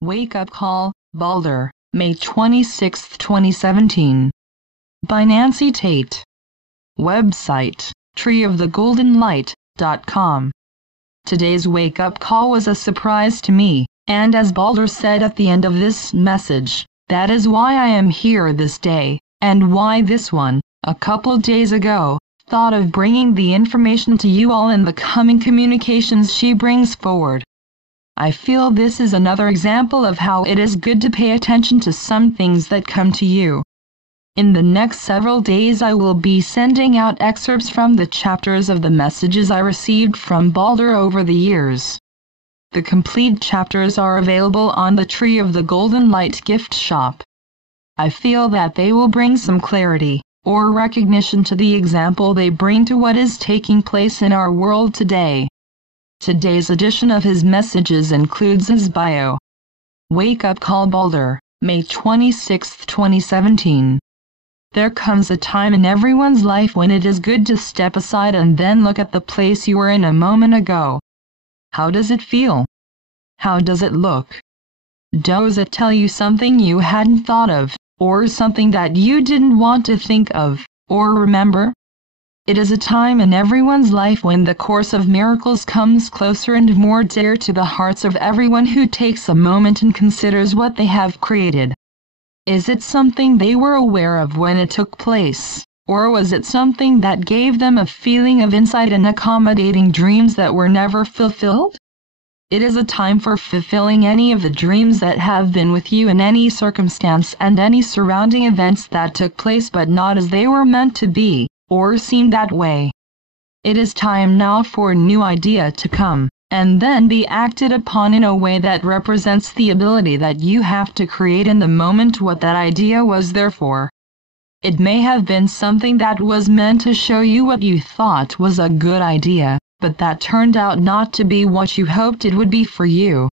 Wake Up Call, Baldor, May 26, 2017. By Nancy Tate. Website, treeofthegoldenlight.com. Today's wake-up call was a surprise to me, and as Baldor said at the end of this message, that is why I am here this day, and why this one, a couple days ago, thought of bringing the information to you all in the coming communications she brings forward. I feel this is another example of how it is good to pay attention to some things that come to you. In the next several days I will be sending out excerpts from the chapters of the messages I received from Baldor over the years. The complete chapters are available on the Tree of the Golden Light gift shop. I feel that they will bring some clarity, or recognition to the example they bring to what is taking place in our world today. Today's edition of his messages includes his bio. Wake Up Call Baldor, May 26, 2017. There comes a time in everyone's life when it is good to step aside and then look at the place you were in a moment ago. How does it feel? How does it look? Does it tell you something you hadn't thought of, or something that you didn't want to think of, or remember? It is a time in everyone's life when the course of miracles comes closer and more dear to the hearts of everyone who takes a moment and considers what they have created. Is it something they were aware of when it took place, or was it something that gave them a feeling of insight in accommodating dreams that were never fulfilled? It is a time for fulfilling any of the dreams that have been with you in any circumstance and any surrounding events that took place but not as they were meant to be, or seemed that way. It is time now for a new idea to come, and then be acted upon in a way that represents the ability that you have to create in the moment what that idea was there for. It may have been something that was meant to show you what you thought was a good idea, but that turned out not to be what you hoped it would be for you.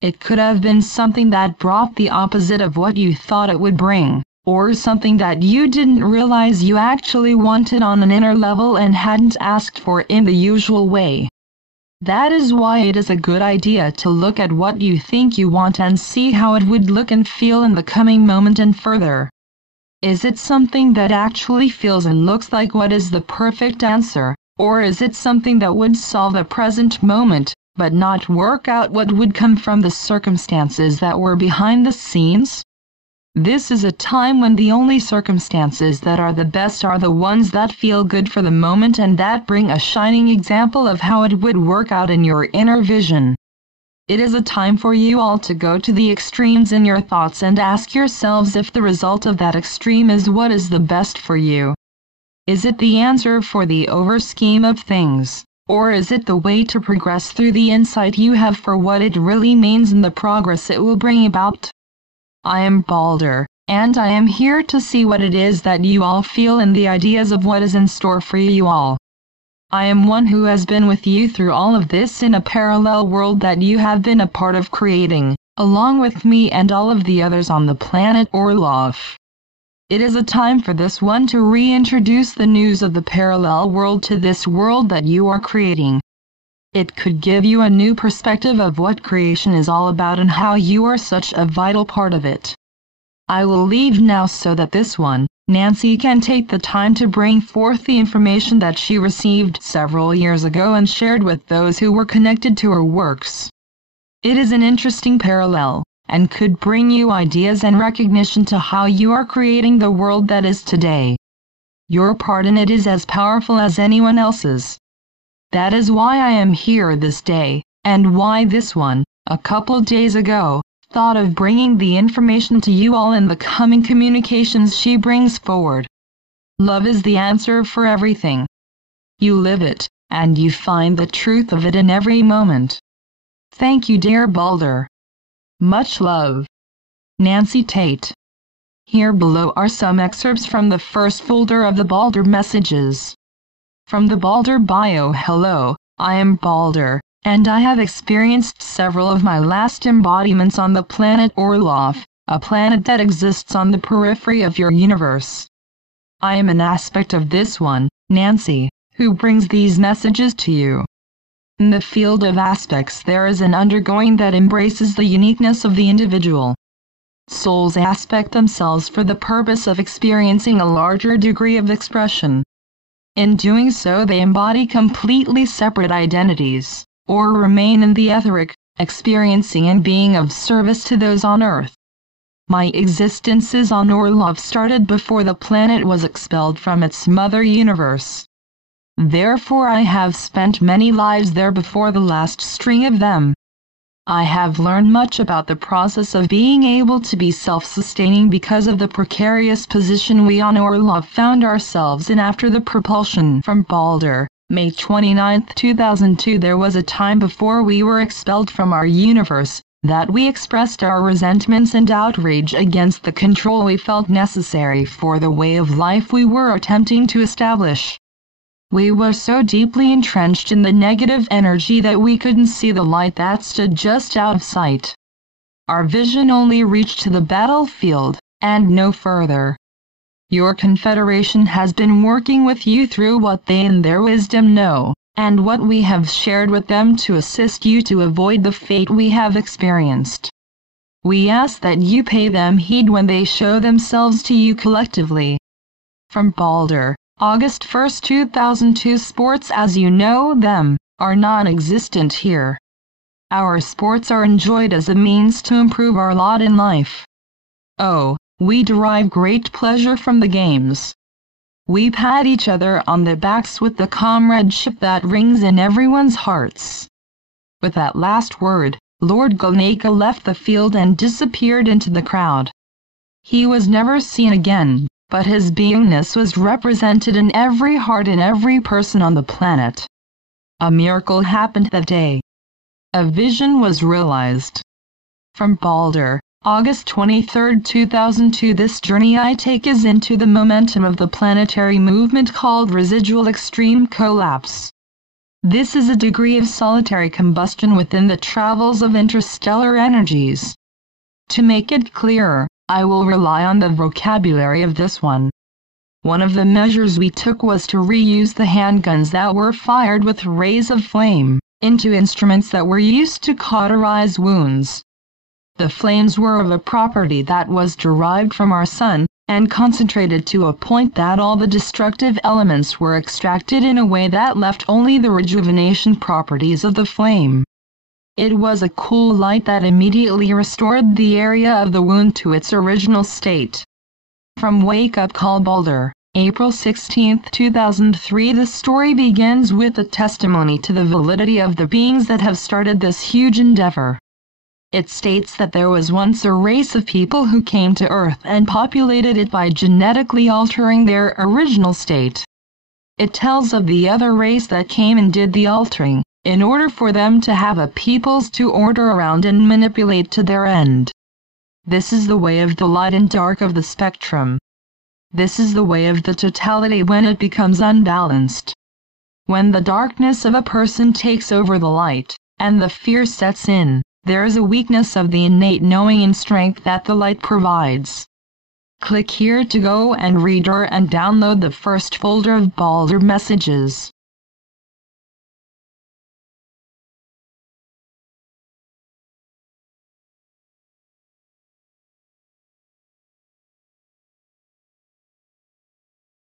It could have been something that brought the opposite of what you thought it would bring, or something that you didn't realize you actually wanted on an inner level and hadn't asked for in the usual way. That is why it is a good idea to look at what you think you want and see how it would look and feel in the coming moment and further. Is it something that actually feels and looks like what is the perfect answer, or is it something that would solve a present moment, but not work out what would come from the circumstances that were behind the scenes? This is a time when the only circumstances that are the best are the ones that feel good for the moment and that bring a shining example of how it would work out in your inner vision. It is a time for you all to go to the extremes in your thoughts and ask yourselves if the result of that extreme is what is the best for you. Is it the answer for the over scheme of things, or is it the way to progress through the insight you have for what it really means and the progress it will bring about? I am Baldor, and I am here to see what it is that you all feel and the ideas of what is in store for you all. I am one who has been with you through all of this in a parallel world that you have been a part of creating, along with me and all of the others on the planet Orlov. It is a time for this one to reintroduce the news of the parallel world to this world that you are creating. It could give you a new perspective of what creation is all about and how you are such a vital part of it. I will leave now so that this one, Nancy, can take the time to bring forth the information that she received several years ago and shared with those who were connected to her works. It is an interesting parallel, and could bring you ideas and recognition to how you are creating the world that is today. Your part in it is as powerful as anyone else's. That is why I am here this day, and why this one, a couple days ago, thought of bringing the information to you all in the coming communications she brings forward. Love is the answer for everything. You live it, and you find the truth of it in every moment. Thank you, dear Baldor. Much love. Nancy Tate. Here below are some excerpts from the first folder of the Baldor messages. From the Baldor bio. Hello, I am Baldor, and I have experienced several of my last embodiments on the planet Orlov, a planet that exists on the periphery of your universe. I am an aspect of this one, Nancy, who brings these messages to you. In the field of aspects there is an undergoing that embraces the uniqueness of the individual. Souls aspect themselves for the purpose of experiencing a larger degree of expression. In doing so they embody completely separate identities, or remain in the etheric, experiencing and being of service to those on Earth. My existences on Orlov started before the planet was expelled from its mother universe. Therefore I have spent many lives there before the last string of them. I have learned much about the process of being able to be self-sustaining because of the precarious position we on Orlov found ourselves in after the propulsion from Baldor. May 29, 2002. There was a time before we were expelled from our universe that we expressed our resentments and outrage against the control we felt necessary for the way of life we were attempting to establish. We were so deeply entrenched in the negative energy that we couldn't see the light that stood just out of sight. Our vision only reached to the battlefield, and no further. Your Confederation has been working with you through what they in their wisdom know, and what we have shared with them to assist you to avoid the fate we have experienced. We ask that you pay them heed when they show themselves to you collectively. From Baldor, August 1, 2002. Sports as you know them are non-existent here. Our sports are enjoyed as a means to improve our lot in life. Oh, we derive great pleasure from the games. We pat each other on the backs with the comradeship that rings in everyone's hearts. With that last word, Lord Galactic left the field and disappeared into the crowd. He was never seen again, but his beingness was represented in every heart in every person on the planet. A miracle happened that day. A vision was realized. From Baldor, August 23, 2002. This journey I take is into the momentum of the planetary movement called residual extreme collapse. This is a degree of solitary combustion within the travels of interstellar energies. To make it clearer, I will rely on the vocabulary of this one. One of the measures we took was to reuse the handguns that were fired with rays of flame into instruments that were used to cauterize wounds. The flames were of a property that was derived from our sun, and concentrated to a point that all the destructive elements were extracted in a way that left only the rejuvenation properties of the flame. It was a cool light that immediately restored the area of the wound to its original state. From Wake Up Call Baldor, April 16, 2003. The story begins with a testimony to the validity of the beings that have started this huge endeavor. It states that there was once a race of people who came to Earth and populated it by genetically altering their original state. It tells of the other race that came and did the altering, in order for them to have a peoples to order around and manipulate to their end. This is the way of the light and dark of the spectrum. This is the way of the totality when it becomes unbalanced. When the darkness of a person takes over the light, and the fear sets in, there is a weakness of the innate knowing and strength that the light provides. Click here to go and read or and download the first folder of Baldor messages.